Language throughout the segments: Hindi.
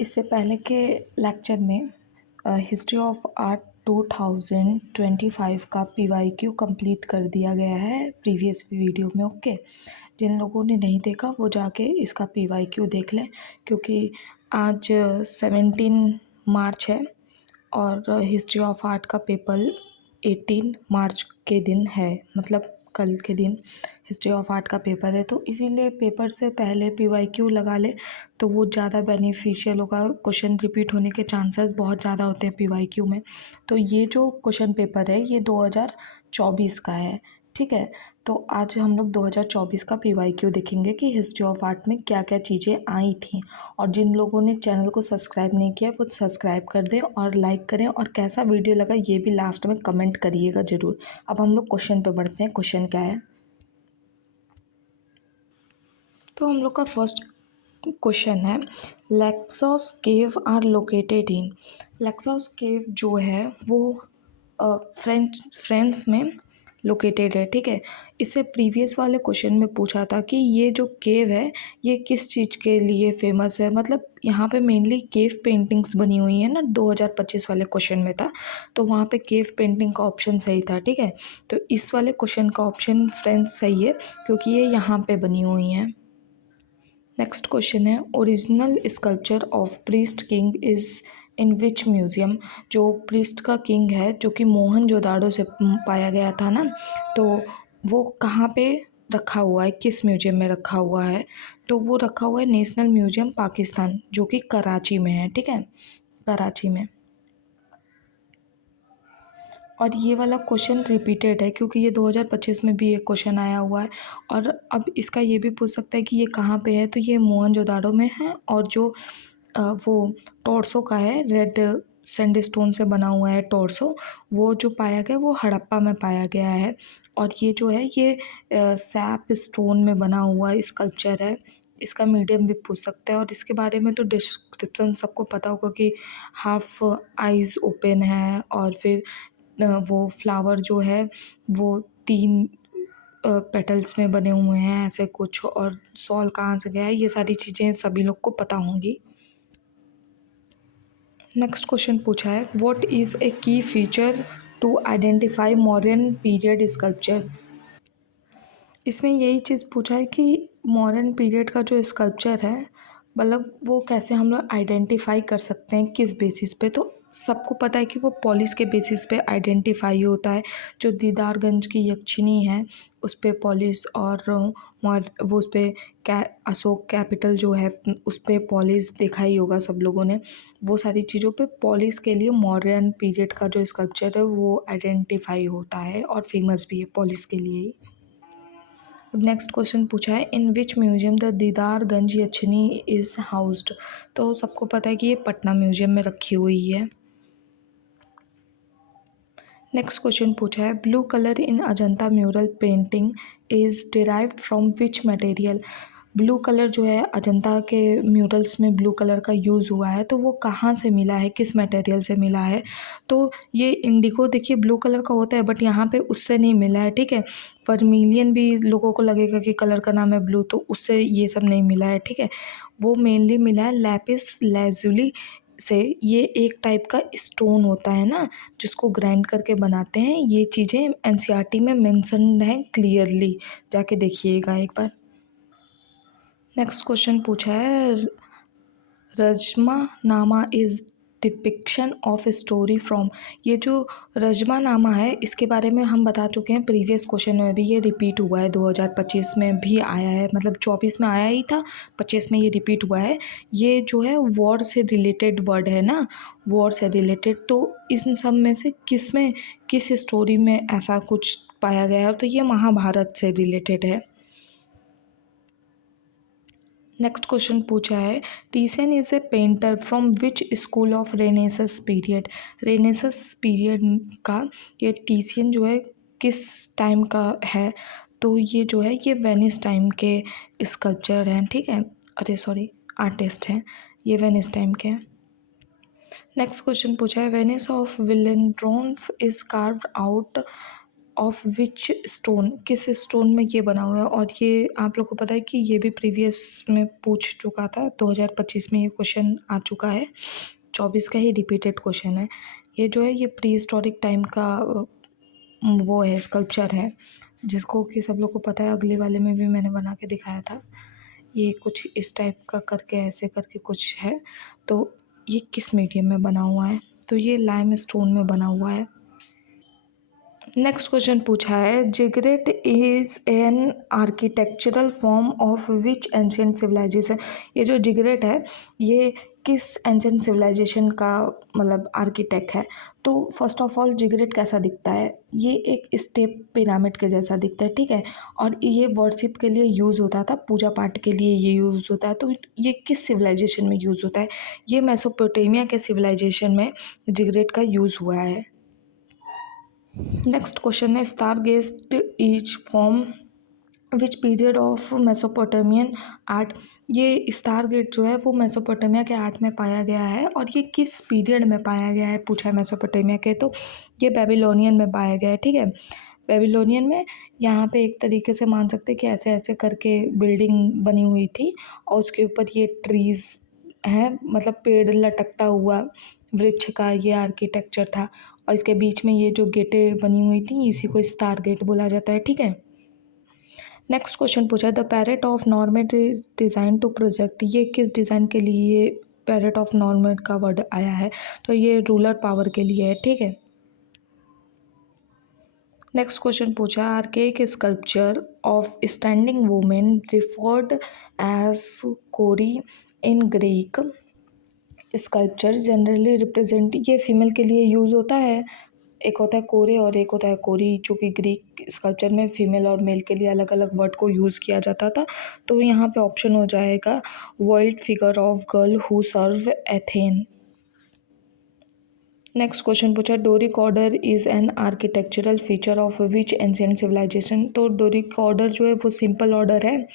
इससे पहले के लेक्चर में हिस्ट्री ऑफ आर्ट 2025 का पीवाईक्यू कंप्लीट कर दिया गया है प्रीवियस वीडियो में। ओके, जिन लोगों ने नहीं देखा वो जाके इसका पीवाईक्यू देख लें, क्योंकि आज 17 मार्च है और हिस्ट्री ऑफ आर्ट का पेपर 18 मार्च के दिन है, मतलब कल के दिन हिस्ट्री ऑफ आर्ट का पेपर है। तो इसीलिए पेपर से पहले पीवाईक्यू लगा ले तो वो ज़्यादा बेनिफिशियल होगा। क्वेश्चन रिपीट होने के चांसेस बहुत ज़्यादा होते हैं पीवाईक्यू में। तो ये जो क्वेश्चन पेपर है ये 2024 का है, ठीक है। तो आज हम लोग 2024 का पीवाईक्यू देखेंगे कि हिस्ट्री ऑफ आर्ट में क्या क्या चीज़ें आई थी। और जिन लोगों ने चैनल को सब्सक्राइब नहीं किया वो सब्सक्राइब कर दें और लाइक करें, और कैसा वीडियो लगा ये भी लास्ट में कमेंट करिएगा ज़रूर। अब हम लोग क्वेश्चन पे बढ़ते हैं। क्वेश्चन क्या है, तो हम लोग का फर्स्ट क्वेश्चन है, लेक्सॉस केव आर लोकेटेड इन। लेक्सॉस केव जो है वो फ्रांस में लोकेटेड है, ठीक है। इससे प्रीवियस वाले क्वेश्चन में पूछा था कि ये जो केव है ये किस चीज़ के लिए फेमस है। मतलब यहाँ पे मेनली केव पेंटिंग्स बनी हुई है ना, 2025 वाले क्वेश्चन में था, तो वहाँ पे केव पेंटिंग का ऑप्शन सही था, ठीक है। तो इस वाले क्वेश्चन का ऑप्शन फ्रांस सही है क्योंकि ये यहाँ पे बनी हुई हैं। नेक्स्ट क्वेश्चन है, original sculpture of priest king is in which museum. जो प्रीस्ट का किंग है जो कि मोहनजोदाड़ो से पाया गया था ना, तो वो कहाँ पे रखा हुआ है, किस म्यूज़ियम में रखा हुआ है। तो वो रखा हुआ है नेशनल म्यूज़ियम पाकिस्तान, जो कि कराची में है, ठीक है, कराची में। और ये वाला क्वेश्चन रिपीटेड है क्योंकि ये 2025 में भी एक क्वेश्चन आया हुआ है। और अब इसका ये भी पूछ सकता है कि ये कहाँ पे है, तो ये मोहनजोदाड़ो में है। और जो वो टॉर्सो का है, रेड सैंडस्टोन से बना हुआ है टॉर्सो, वो जो पाया गया वो हड़प्पा में पाया गया है। और ये जो है ये सैप स्टोन में बना हुआ स्कल्पचर है। इसका मीडियम भी पूछ सकते हैं। और इसके बारे में तो डिस्क्रिप्शन सबको पता होगा कि हाफ आइज़ ओपन है, और फिर वो फ्लावर जो है वो 3 पेटल्स में बने हुए हैं ऐसे कुछ, और सॉल कहाँ से गया है, ये सारी चीज़ें सभी लोग को पता होंगी। नेक्स्ट क्वेश्चन पूछा है, what is a key feature to identify modern period sculpture. इसमें यही चीज़ पूछा है कि मॉडर्न पीरियड का जो स्कल्पचर है, मतलब वो कैसे हम लोग आइडेंटिफाई कर सकते हैं, किस बेसिस पे। तो सबको पता है कि वो पॉलिश के बेसिस पे आइडेंटिफाई होता है। जो दीदारगंज की यक्षिनी है उस पे पॉलिश, और वो उस पे अशोक कैपिटल जो है उस पे पॉलिश देखा ही होगा सब लोगों ने। वो सारी चीज़ों पे पॉलिश के लिए मॉडर्न पीरियड का जो स्कल्पचर है वो आइडेंटिफाई होता है, और फेमस भी है पॉलिश के लिए ही। अब नेक्स्ट क्वेश्चन पूछा है, in which museum the Didarganj Yakshini is housed. तो सबको पता है कि ये पटना म्यूजियम में रखी हुई है। नेक्स्ट क्वेश्चन पूछा है, blue colour in Ajanta mural painting is derived from which material. Blue colour जो है अजंता के म्यूरल्स में ब्लू कलर का यूज़ हुआ है, तो वो कहाँ से मिला है, किस मटेरियल से मिला है। तो ये इंडिगो देखिए ब्लू कलर का होता है, बट यहाँ पे उससे नहीं मिला है, ठीक है। वर्मिलियन भी लोगों को लगेगा कि कलर का नाम है ब्लू, तो उससे ये सब नहीं मिला है, ठीक है। वो मेनली मिला है लैपिस लैजुली से। ये एक टाइप का स्टोन होता है ना, जिसको ग्राइंड करके बनाते हैं। ये चीज़ें एनसीईआरटी में मेंशन्ड हैं क्लियरली, जाके देखिएगा एक बार। नेक्स्ट क्वेश्चन पूछा है, रजमा नामा is depiction of story from. ये जो रजमा नामा है इसके बारे में हम बता चुके हैं प्रीवियस क्वेश्चन में भी, ये रिपीट हुआ है 2025 में भी आया है, मतलब 24 में आया ही था, 25 में ये रिपीट हुआ है। ये जो है वॉर से रिलेटेड वर्ड है ना, वॉर से रिलेटेड। तो इन सब में से किस में, किस स्टोरी में ऐसा कुछ पाया गया है, तो ये महाभारत से रिलेटेड है। नेक्स्ट क्वेश्चन पूछा है, Titian is a painter from which school of Renaissance period. Renaissance period का ये टीसियन जो है किस टाइम का है, तो ये जो है ये वेनिस टाइम के स्कल्पचर हैं, ठीक है। अरे सॉरी, आर्टिस्ट हैं, ये वेनिस टाइम के हैं। नेक्स्ट क्वेश्चन पूछा है, Venus of Willendorf is carved out of which stone, किस स्टोन में ये बना हुआ है। और ये आप लोग को पता है कि ये भी प्रीवियस में पूछ चुका था, 2025 में ये क्वेश्चन आ चुका है, 24 का ही रिपीटेड क्वेश्चन है। ये जो है ये प्री हिस्टोरिक टाइम का वो है, स्कल्पचर है, जिसको कि सब लोग को पता है, अगले वाले में भी मैंने बना के दिखाया था। ये कुछ इस टाइप का करके ऐसे करके कुछ है। तो ये किस मीडियम में बना हुआ है, तो ये लाइम स्टोन में बना हुआ है। नेक्स्ट क्वेश्चन पूछा है, ziggurat is an architectural form of which ancient civilisation. ये जो जिगरेट है ये किस एंशियंट सिविलाइजेशन का मतलब आर्किटेक्ट है। तो फर्स्ट ऑफ ऑल जिगरेट कैसा दिखता है, ये एक स्टेप पिरामिड के जैसा दिखता है, ठीक है। और ये वर्शिप के लिए यूज़ होता था, पूजा पाठ के लिए ये यूज़ होता है। तो ये किस सिविलाइजेशन में यूज़ होता है, ये मेसोपोटामिया के सिविलाइजेशन में जिगरेट का यूज़ हुआ है। नेक्स्ट क्वेश्चन है, stargest is from which period of Mesopotamian art. ये स्टारगेट जो है वो मेसोपोटामिया के आर्ट में पाया गया है, और ये किस पीरियड में पाया गया है पूछा है मेसोपोटामिया के, तो ये बेबीलोनियन में पाया गया है, ठीक है। बेबीलोनियन में यहाँ पे एक तरीके से मान सकते हैं कि ऐसे ऐसे करके बिल्डिंग बनी हुई थी, और उसके ऊपर ये ट्रीज़ हैं, मतलब पेड़ लटकता हुआ वृक्ष का ये आर्किटेक्चर था, और इसके बीच में ये जो गेटें बनी हुई थी इसी को स्टार गेट बोला जाता है, ठीक है। नेक्स्ट क्वेश्चन पूछा है, the palette of Narmer is design to project. ये किस डिज़ाइन के लिए पैरेट ऑफ नॉर्मेट का वर्ड आया है, तो ये रूलर पावर के लिए है, ठीक है। नेक्स्ट क्वेश्चन पूछा, archaic sculpture of standing women referred as kore in Greek. Sculpture generally represent, ये फीमेल के लिए यूज़ होता है, एक होता है कोरे और एक होता है कोरी, जो कि ग्रीक स्कल्पचर में फीमेल और मेल के लिए अलग अलग वर्ड को यूज़ किया जाता था। तो यहाँ पे ऑप्शन हो जाएगा world figure of girl who serve Athene. Next question पूछा, Doric order is an architectural feature of which ancient civilisation. तो डोरिक ऑर्डर जो है वो सिंपल ऑर्डर है।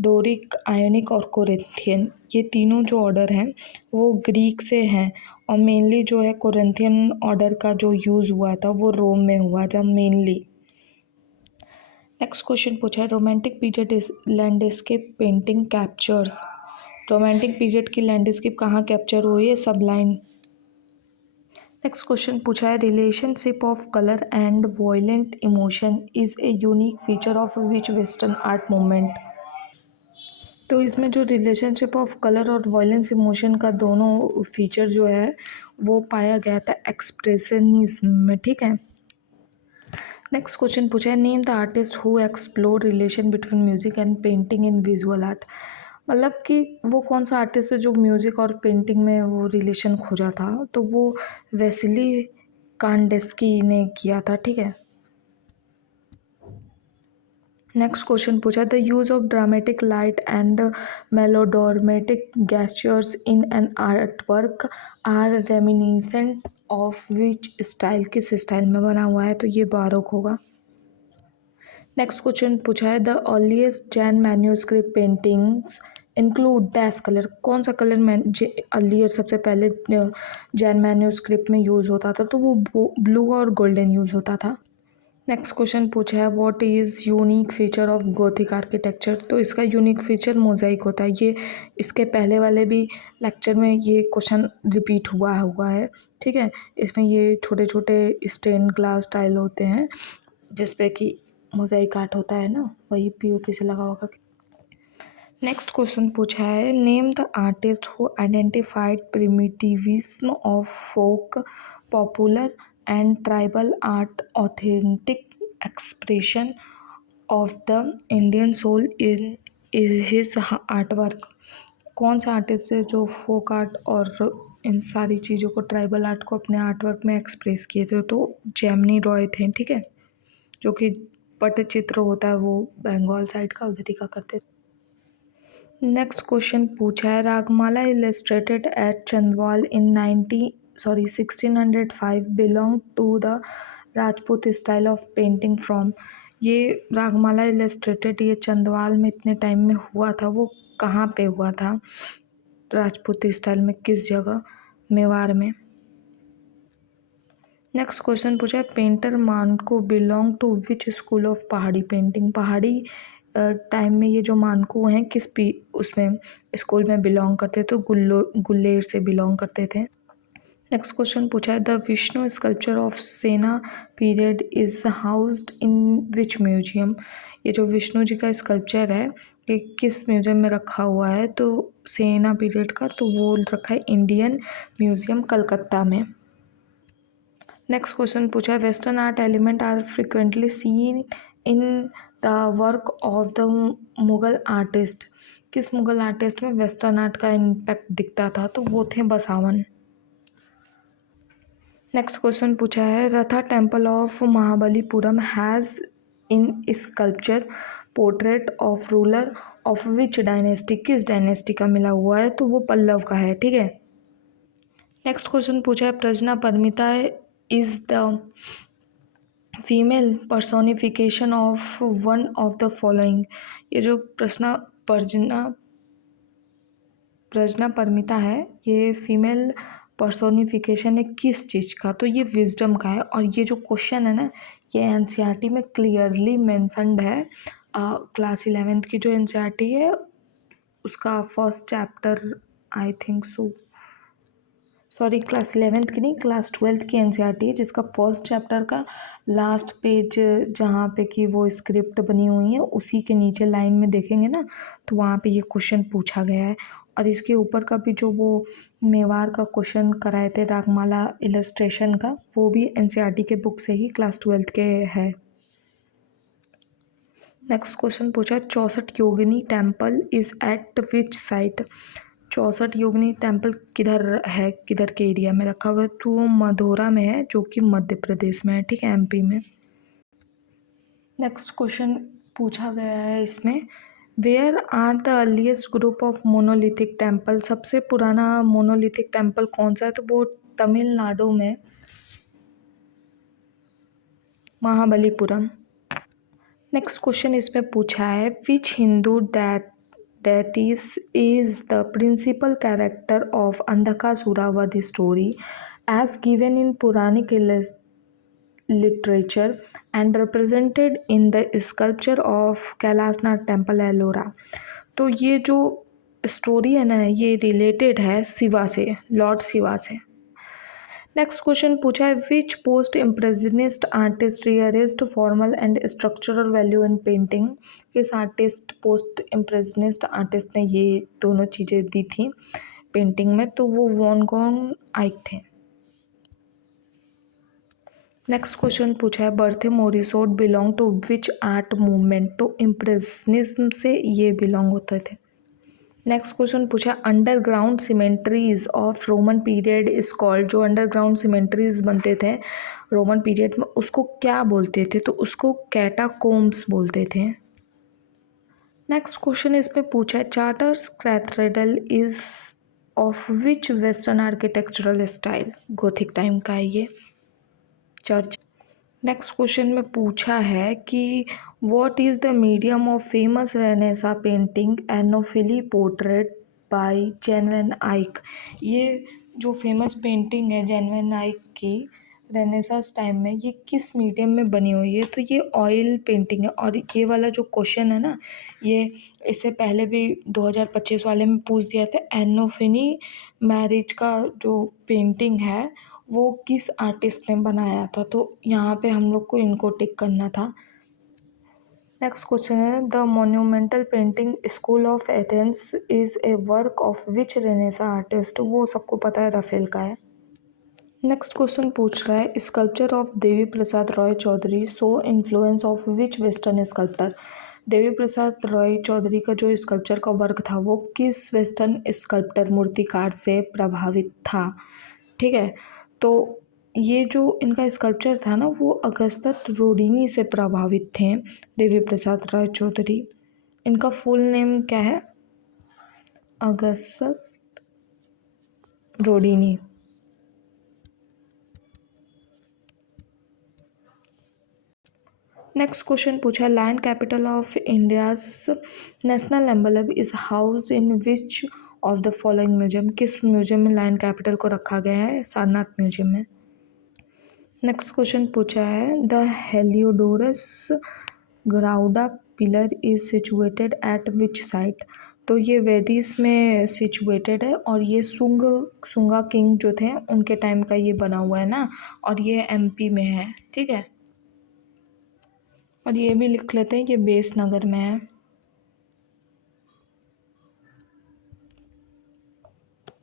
डोरिक, आयोनिक और कोरिंथियन, ये तीनों जो ऑर्डर हैं वो ग्रीक से हैं, और मेनली जो है कोरिंथियन ऑर्डर का जो यूज़ हुआ था वो रोम में हुआ था मेनली। नेक्स्ट क्वेश्चन पूछा है, romantic period landscape painting captures. Romantic period की लैंडस्केप कहाँ कैप्चर हुई है, सबलाइन। नेक्स्ट क्वेश्चन पूछा है, relationship of colour and violent emotion is a unique feature of which western art movement. तो इसमें जो रिलेशनशिप ऑफ कलर और वॉयलेंस इमोशन का दोनों फीचर जो है वो पाया गया था एक्सप्रेशनिज्म में, ठीक है। नेक्स्ट क्वेश्चन पूछा है, name the artist who explore relation between music and painting in visual art. मतलब कि वो कौन सा आर्टिस्ट है जो म्यूज़िक और पेंटिंग में वो रिलेशन खोजा था, तो वो वेसिली कांडेस्की ने किया था, ठीक है। नेक्स्ट क्वेश्चन पूछा, the use of dramatic light and melodramatic gestures in an art work are reminiscent of which style, किस स्टाइल में बना हुआ है, तो ये बारोक होगा। नेक्स्ट क्वेश्चन पूछा है, the earliest Jain manuscript paintings include dash colour. कौन सा कलर अर्लियर सबसे पहले जैन मैन्यूस्क्रिप्ट में यूज़ होता था, तो वो ब्लू और गोल्डन यूज़ होता था। नेक्स्ट क्वेश्चन पूछा है, what is unique feature of Gothic architecture. तो इसका यूनिक फीचर मोज़ाइक होता है। ये इसके पहले वाले भी लेक्चर में ये क्वेश्चन रिपीट हुआ है, ठीक है। इसमें ये छोटे छोटे स्टेन ग्लास टाइल होते हैं जिस पे कि मोज़ाइक आर्ट होता है ना, वही पीओपी से लगा होगा। नेक्स्ट क्वेश्चन पूछा है, name the artist who identified primitivism of folk, popular and tribal art authentic expression of the Indian soul in his art work. कौन सा आर्टिस्ट है जो फोक आर्ट और इन सारी चीज़ों को, ट्राइबल आर्ट को अपने आर्ट वर्क में एक्सप्रेस किए थे, तो जेमिनी रॉय थे, ठीक है, जो कि पटचित्र होता है वो बंगाल साइड का, उधर ही का करते थे। नेक्स्ट क्वेश्चन पूछा है, Ragamala illustrated at Chandwal in 1605 belong to the Rajput style of painting from. ये रागमाला इलस्ट्रेटेड ये चंदवाल में इतने टाइम में हुआ था, वो कहाँ पे हुआ था, राजपूत स्टाइल में किस जगह, मेवाड़ में। नेक्स्ट क्वेश्चन पूछा है painter Manaku belong to which school of Pahari painting. Pahari time में ये जो मानको हैं उसमें स्कूल में बिलोंग करते थे, तो गुल्लेर से बिलोंग करते थे। नेक्स्ट क्वेश्चन पूछा है द विष्णु स्कल्पचर ऑफ सेना period is housed in which museum. ये जो विष्णु जी का स्कल्पचर है ये किस म्यूजियम में रखा हुआ है, तो सेना पीरियड का, तो वो रखा है इंडियन म्यूजियम कलकत्ता में। नेक्स्ट क्वेश्चन पूछा है western art element are frequently seen in the work of the Mughal artist. किस मुगल आर्टिस्ट में वेस्टर्न आर्ट का इम्पैक्ट दिखता था, तो वो थे बसावन। नेक्स्ट क्वेश्चन पूछा है रथा temple of Mahabalipuram has in sculpture portrait of ruler of which dynasty. किस डायनेस्टी का मिला हुआ है, तो वो पल्लव का है। ठीक है। नेक्स्ट क्वेश्चन पूछा है Prajna Paramita is the female personification of one of the following. ये जो प्रजना परमिता है ये फीमेल पर्सोनिफिकेशन है किस चीज़ का, तो ये विजडम का है। और ये जो क्वेश्चन है ना ये एनसीईआरटी में क्लियरली मेंशन्ड है। क्लास 11th की जो एनसीईआरटी है उसका first chapter, I think sorry class 11th की नहीं, क्लास 12th की एनसीईआरटी है, जिसका फर्स्ट चैप्टर का लास्ट पेज जहाँ पे कि वो स्क्रिप्ट बनी हुई है उसी के नीचे लाइन में देखेंगे ना, तो वहाँ पे ये क्वेश्चन पूछा गया है। और इसके ऊपर का भी जो वो मेवाड़ का क्वेश्चन कराए थे रागमाला इलस्ट्रेशन का, वो भी एनसीईआरटी के बुक से ही क्लास 12th के है। नेक्स्ट क्वेश्चन पूछा 64 Yogini temple is at which site. 64 Yogini temple किधर है, किधर के एरिया में रखा हुआ है, तो वो मधुरा में है जो कि मध्य प्रदेश में है। ठीक है, एमपी में। नेक्स्ट क्वेश्चन पूछा गया है इसमें where are the earliest group of monolithic temple. सबसे पुराना मोनोलिथिक टेम्पल कौन सा है, तो वो तमिलनाडु में महाबलीपुरम। नेक्स्ट क्वेश्चन इसमें पूछा है विच Hindu deities is the principal character of Andhakasura Vadh story as given in Puranic literature and represented in the sculpture of Kailashnath temple Ellora. तो ये जो स्टोरी है ना ये रिलेटेड है शिवा से, लॉर्ड शिवा से। नेक्स्ट क्वेश्चन पूछा है which post impressionist artist reassert formal and structural value in painting. किस आर्टिस्ट पोस्ट इम्प्रेशनिस्ट आर्टिस्ट ने ये दोनों चीज़ें दी थी पेंटिंग में, तो वो वॉन गॉन आइक थे। नेक्स्ट क्वेश्चन पूछा है Berthe Morisot belong to which art movement. तो इम्प्रेशनिज्म से ये बिलोंग होते थे। नेक्स्ट क्वेश्चन पूछा underground cemeteries of Roman period is called. जो अंडरग्राउंड सीमेंट्रीज बनते थे रोमन पीरियड में उसको क्या बोलते थे, तो उसको कैटाकोम्स बोलते थे। नेक्स्ट क्वेश्चन इसमें पूछा है charters cathedral is of which western architectural style. Gothic time का है ये चर्च। नेक्स्ट क्वेश्चन में पूछा है कि what is the medium of famous Renaissance painting एनोफिली portrait by Jan van Eyck. ये जो फेमस पेंटिंग है जैन वैन आइक की रेनेसास टाइम में ये किस मीडियम में बनी हुई है, तो ये ऑयल पेंटिंग है। और ये वाला जो क्वेश्चन है ना ये इससे पहले भी 2025 वाले में पूछ दिया था एनोफिनी मैरिज का जो पेंटिंग है वो किस आर्टिस्ट ने बनाया था, तो यहाँ पे हम लोग को इनको टिक करना था। नेक्स्ट क्वेश्चन है the monumental painting school of Athens is a work of which Renaissance artist. वो सबको पता है राफेल का है। नेक्स्ट क्वेश्चन पूछ रहा है sculpture of Devi Prasad Roy Chowdhury so influence of which western sculptor. Devi Prasad Roy Chowdhury का जो स्कल्पचर का वर्क था वो किस वेस्टर्न स्कल्पटर मूर्तिकार से प्रभावित था। ठीक है, तो ये जो इनका स्कल्पचर था ना वो अगस्ता रोडिनी से प्रभावित थे देवी प्रसाद राय चौधरी। इनका फुल नेम क्या है, अगस्त रोडिनी। नेक्स्ट क्वेश्चन पूछा है lion capital of India's national emblem is house in which of the following museum. किस म्यूजियम में लैंड कैपिटल को रखा गया है, सारनाथ म्यूजियम में। नेक्स्ट क्वेश्चन पूछा है the Heliodorus Garuda pillar is situated at which site. तो ये वेदिस में सिचुएटेड है और ये सुंगा किंग जो थे उनके टाइम का ये बना हुआ है ना, और ये एमपी में है, ठीक है। और ये भी लिख लेते हैं, ये बेस नगर में है।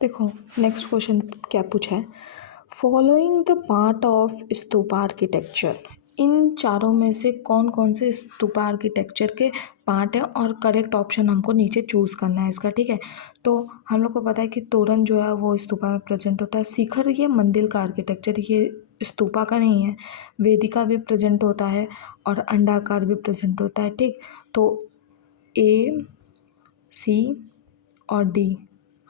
देखो नेक्स्ट क्वेश्चन क्या पूछा है, following the part of stupa architecture. इन चारों में से कौन कौन से स्तूपा आर्किटेक्चर के पार्ट है, और करेक्ट ऑप्शन हमको नीचे चूज़ करना है इसका, ठीक है। तो हम लोग को पता है कि तोरण जो है वो स्तूपा में प्रेजेंट होता है। शिखर ये मंदिर का आर्किटेक्चर, ये स्तूपा का नहीं है। वेदिका भी प्रेजेंट होता है और अंडाकार भी प्रेजेंट होता है, ठीक। तो ए, सी और डी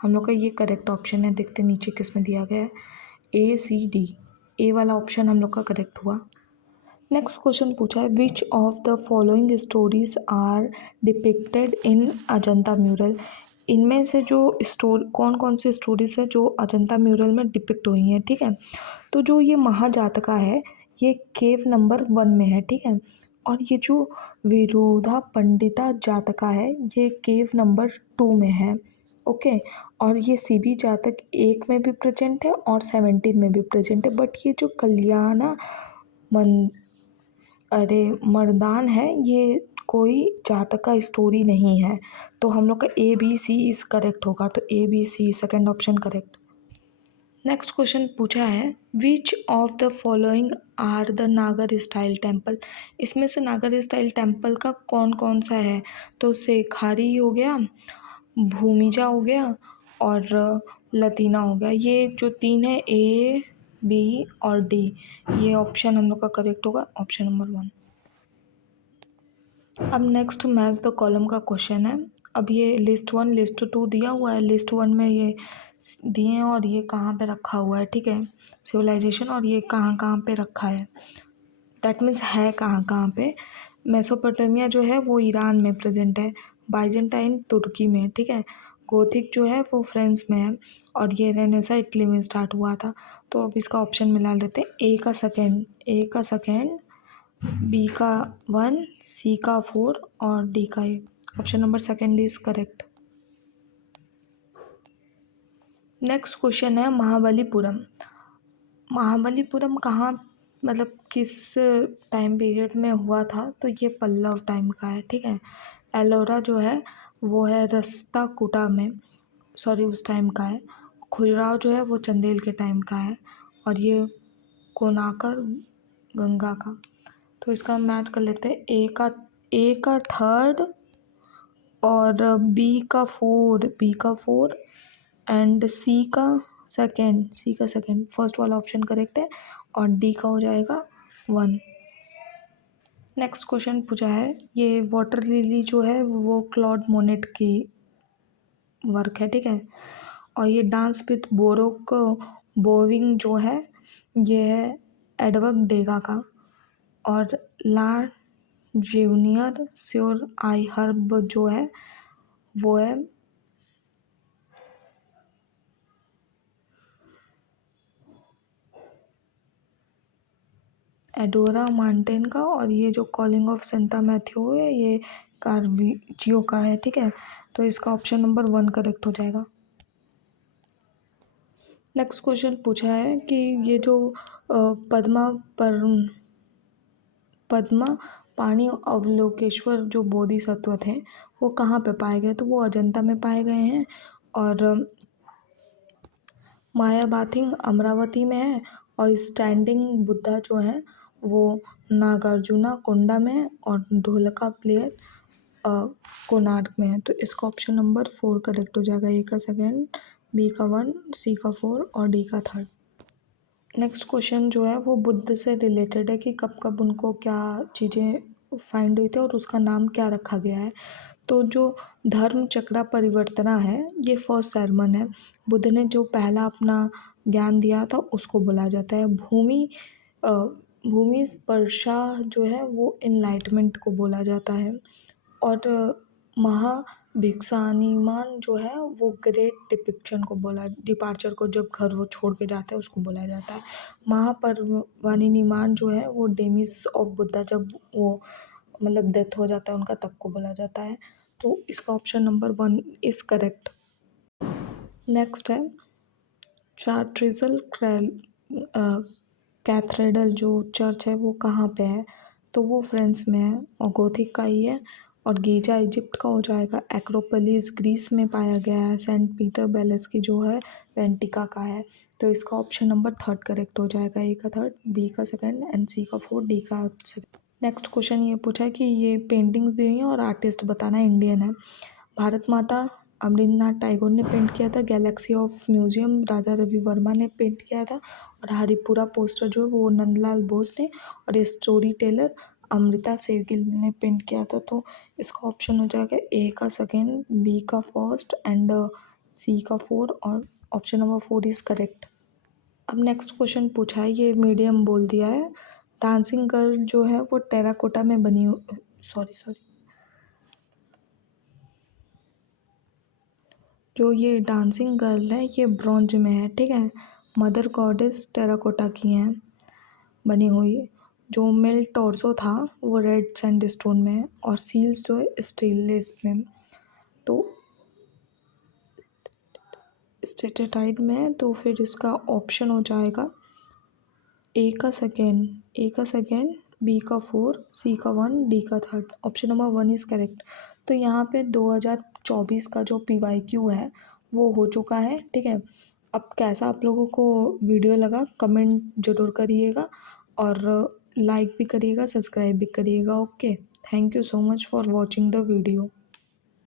हम लोग का ये करेक्ट ऑप्शन है। देखते नीचे किस में दिया गया है, ACD, ए वाला ऑप्शन हम लोग का करेक्ट हुआ। नेक्स्ट क्वेश्चन पूछा है which of the following stories are depicted in Ajanta mural. इनमें से जो कौन कौन सी स्टोरीज है जो अजंता म्यूरल में डिपिक्ट हुई हैं, ठीक है। तो जो ये महाजातका है ये केव नंबर 1 में है, ठीक है। और ये जो विरुधा पंडिता जातका है ये केव नंबर 2 में है, ओके। और ये सीबी जातक 1 में भी प्रेजेंट है और 17 में भी प्रेजेंट है। बट ये जो कल्याणा मन अरे मर्दान है ये कोई जातक का स्टोरी नहीं है। तो हम लोग का ABC इज करेक्ट होगा, तो ABC second option correct. Next question पूछा है which of the following are the Nagar style temple. इसमें से नागर स्टाइल टेम्पल का कौन कौन सा है, तो सेखारी हो गया, भूमिजा हो गया और लतीना हो गया। ये जो तीन है A, B और D, ये ऑप्शन हम लोग का करेक्ट होगा, ऑप्शन नंबर 1। अब नेक्स्ट मैच द कॉलम का क्वेश्चन है। अब ये लिस्ट 1 लिस्ट 2 दिया हुआ है। लिस्ट 1 में ये दिए हैं और ये कहाँ पे रखा हुआ है, ठीक है, सिविलाइजेशन, और ये कहाँ कहाँ पे रखा है, दैट मीन्स है कहाँ कहाँ पे। मेसोपोटामिया जो है वो ईरान में प्रेजेंट है, बाइजेंटाइन तुर्की में, ठीक है। गोथिक जो है वो फ्रांस में है और ये रेनेसा इटली में स्टार्ट हुआ था। तो अब इसका ऑप्शन मिला लेते हैं, A का सेकेंड, B का 1, C का 4 और D का 1। Option number second is correct. Next question है महाबलीपुरम। महाबलीपुरम कहाँ, मतलब किस टाइम पीरियड में हुआ था, तो ये पल्लव टाइम का है, ठीक है। एलोरा जो है वो है राष्ट्रकूटा में, सॉरी उस टाइम का है। खजुराहो जो है वो चंदेल के टाइम का है और ये कोनाकर गंगा का। तो इसका मैच कर लेते हैं, ए का थर्ड और बी का फोर एंड सी का सेकेंड। फर्स्ट वाला ऑप्शन करेक्ट है और डी का हो जाएगा 1। नेक्स्ट क्वेश्चन पूछा है, ये वाटर लिली जो है वो क्लॉड मोनेट की वर्क है, ठीक है। और ये डांस विथ बोरोक बोविंग जो है ये है एडवर्ड डेगा का। और ला जूनियर श्योर आई हर्ब जो है वो है एडोरा माउंटेन का। और ये जो कॉलिंग ऑफ सेंटा मैथ्यू है ये कार्विजियो का है, ठीक है। तो इसका ऑप्शन नंबर 1 करेक्ट हो जाएगा। नेक्स्ट क्वेश्चन पूछा है कि ये जो पद्मा पाणी अवलोकेश्वर जो बोधिसत्व थे वो कहाँ पे पाए गए, तो वो अजंता में पाए गए हैं। और मायाबाथिंग अमरावती में है और स्टैंडिंग बुद्धा जो है वो नागार्जुना कोंडा में है और ढोलका प्लेयर कोणार्क में है। तो इसका ऑप्शन नंबर 4 करेक्ट हो जाएगा, ए का सेकेंड, बी का 1, सी का 4 और डी का 3। नेक्स्ट क्वेश्चन जो है वो बुद्ध से रिलेटेड है कि कब कब उनको क्या चीज़ें फाइंड हुई थी और उसका नाम क्या रखा गया है। तो जो धर्म चक्रा परिवर्तना है ये फर्स्ट सरमन है। बुद्ध ने जो पहला अपना ज्ञान दिया था उसको बोला जाता है। भूमि स्पर्शा जो है वो इनलाइटमेंट को बोला जाता है। और महाभिसानिमान जो है वो ग्रेट डिपिक्शन को बोला, डिपार्चर को जब घर वो छोड़ के जाते हैं उसको बोला जाता है। महापरिनिर्वाण जो है वो डेमिस ऑफ बुद्धा, जब वो मतलब डेथ हो जाता है उनका, तब को बोला जाता है। तो इसका option number 1 is correct. Next है चार्ट्रिजल कैथेड्रल जो चर्च है वो कहाँ पे है, तो वो फ्रांस में है और गोथिक का ही है। और गीजा इजिप्ट का हो जाएगा। एक्रोपोलिस ग्रीस में पाया गया है। सेंट पीटर बैलेस की जो है वेंटिका का है। तो इसका ऑप्शन नंबर 3 करेक्ट हो जाएगा। ए का 3, बी का 2 एंड सी का 4, डी का 2। नेक्स्ट क्वेश्चन ये पूछा है कि ये पेंटिंग्स दी है और आर्टिस्ट बताना इंडियन है। भारत माता अमरिंद्रनाथ टैगोर ने पेंट किया था। Galaxy of museum Raja Ravi Varma ने पेंट किया था। और हरिपुरा पोस्टर जो है वो नंदलाल बोस ने, और ये स्टोरी टेलर अमृता शेरगिल ने पेंट किया था। तो इसका ऑप्शन हो जाएगा ए का 2, बी का 1 एंड सी का 4, और ऑप्शन नंबर 4 इज़ करेक्ट। अब नेक्स्ट क्वेश्चन पूछा है, ये मीडियम बोल दिया है। डांसिंग गर्ल जो है वो टेराकोटा में बनी हो, सॉरी जो ये डांसिंग गर्ल है ये ब्रॉन्ज में है, ठीक है। मदर गॉडेस टेराकोटा की हैं बनी हुई। जो मेल टॉर्सो था वो रेड सैंडस्टोन में है, और सील्स जो है स्टेनलेस में। तो स्टेटेटाइट में है, तो फिर इसका ऑप्शन हो जाएगा ए का 2, बी का 4, सी का 1, डी का 3। Option number 1 is correct. तो यहाँ पे 2024 का जो PYQ है वो हो चुका है, ठीक है। अब कैसा आप लोगों को वीडियो लगा कमेंट ज़रूर करिएगा, और लाइक भी करिएगा, सब्सक्राइब भी करिएगा। Okay, thank you so much for watching the video.